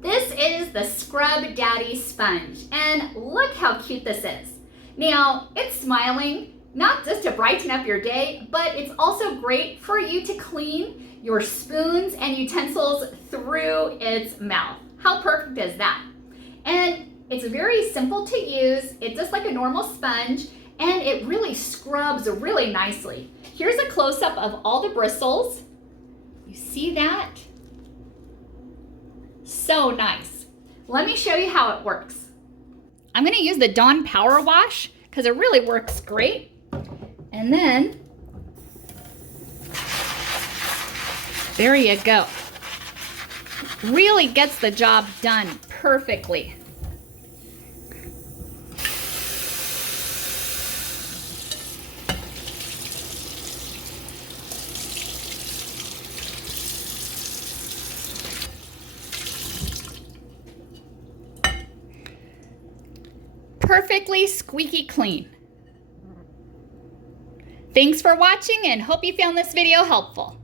This is the Scrub Daddy sponge, and look how cute this is. Now, it's smiling, not just to brighten up your day, but it's also great for you to clean your spoons and utensils through its mouth. How perfect is that? And it's very simple to use. It's just like a normal sponge, and it really scrubs really nicely. Here's a close-up of all the bristles. You see that? So nice. Let me show you how it works. I'm gonna use the Dawn Power Wash because it really works great. And then, there you go. Really gets the job done perfectly. Perfectly squeaky clean. Thanks for watching and hope you found this video helpful.